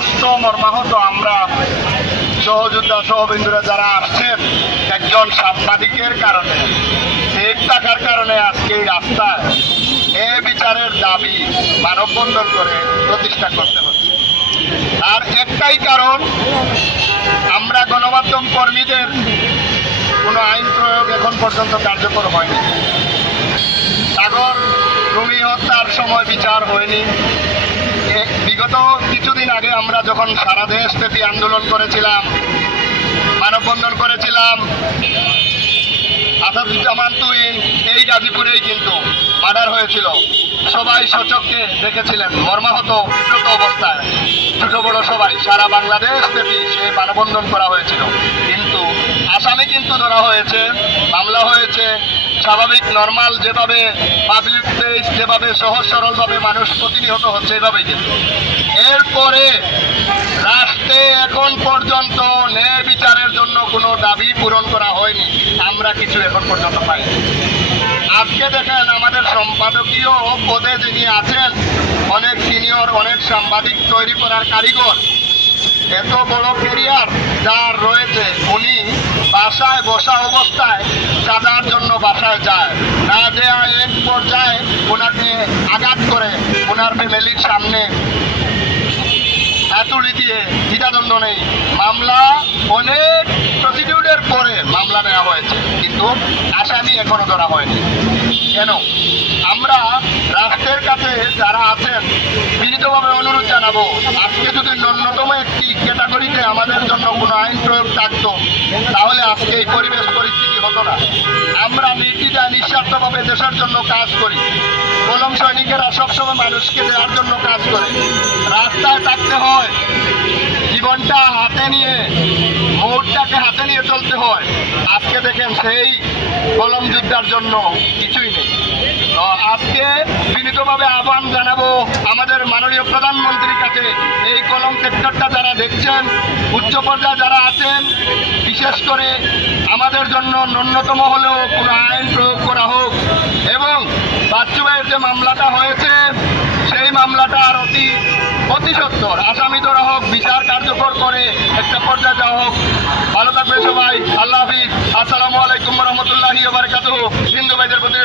কষ্ট মর্মাহত আমরা সহযোদ্ধা সহবিন্দুরা যারা আসছেন একজন সাংবাদিকের কারণে সেফ থাকার কারণে আজকে এই রাস্তায় বিচারের দাবি মানববন্ধন করে প্রতিষ্ঠা করতে হচ্ছে। আর একটাই কারণ, আমরা গণমাধ্যম কর্মীদের কোনো আইন প্রয়োগ এখন পর্যন্ত কার্যকর হয়নি। সাগর রুমি হত্যার সময় বিচার হয়নি। বিগত কিছুদিন আগে আমরা যখন সারা দেশব্যাপী আন্দোলন করেছিলাম, মানববন্ধন করেছিলাম, আসাদুজ্জামান তুহিন এই গাজীপুরেই কিন্তু মার্ডার হয়েছিল। সবাই সচক্ষে দেখেছিলেন মর্মাহত বিব্রত অবস্থায়, ছোট বড় সবাই সারা বাংলাদেশ ব্যাপী সে মানববন্ধন করা হয়েছিল। কিন্তু আসামি কিন্তু ধরা হয়েছে, মামলা হয়েছে, স্বাভাবিক নর্মাল যেভাবে পাবলিক প্লেস যেভাবে সহজ সরলভাবে মানুষ প্রতিনিহত হচ্ছে এভাবেই। কিন্তু এরপরে রাষ্ট্রে এখন পর্যন্ত ন্যায় বিচারের জন্য কোনো দাবি পূরণ করা হয়নি। আমরা কিছু এখন পর্যন্ত পাইনি। আজকে দেখেন আমাদের সম্পাদকীয় পদে যিনি আছেন, অনেক সিনিয়র, অনেক সাংবাদিক তৈরি করার কারিগর, এত বড় ক্যারিয়ার যার রয়েছে, উনি বাসায় বসা অবস্থায় চাঁদার জন্য বাসায় যায় না, যে এক পর্যায়ে ওনাকে আঘাত করে ওনার ফ্যামিলির সামনে হাতুড়ি দিয়ে দ্বিধাদ্বন্দ্ব নেই। মামলা অনেক প্রসিডিউরের পরে মামলা নেওয়া হয়েছে, কিন্তু আসামি এখনো ধরা হয়নি। কেন? আমরা রাষ্ট্রের কাছে যারা আছেন বিনীতভাবে অনুরোধ জানাবো, আজকে যদি ন্যূনতম একটি ক্যাটাগরিতে আমাদের জন্য কোনো আইন প্রয়োগ থাকতো, তাহলে আজকে এই পরিবেশ পরিস্থিতি হতো না। আমরা নির্দ্বিধায় নিঃস্বার্থভাবে দেশের জন্য কাজ করি। কলম সৈনিকেরা সবসময় মানুষকে দেওয়ার জন্য কাজ করে। রাস্তায় থাকতে হয়, জীবনটা হাতে নিয়ে, মুহূর্তটাকে হাতে নিয়ে চলতে হয়। আজকে দেখেন সেই কলম যুদ্ধার জন্য কিছুই নেই। তো আজকে বিনীতভাবে আহ্বান জানাবো আমাদের মাননীয় প্রধানমন্ত্রীর কাছে, এই কলম সেক্টরটা যারা দেখছেন, উচ্চ পর্যায়ে যারা আছেন, বিশেষ করে আমাদের জন্য ন্যূনতম হলেও কোনো আইন প্রয়োগ করা হোক, এবং বাচ্চু ভাইয়ের যে মামলাটা হয়েছে সেই মামলাটা আর অতি সত্বর আসামি ধরা হোক, বিচার কার্যকর করে একটা পর্যায়ে যাওয়া হোক। ভালো থাকবে সবাই। আল্লাহ হাফিজ। আসসালামু আলাইকুম রহমতুল্লাহি ওয়া বারাকাতুহু। হিন্দু ভাইদের প্রতি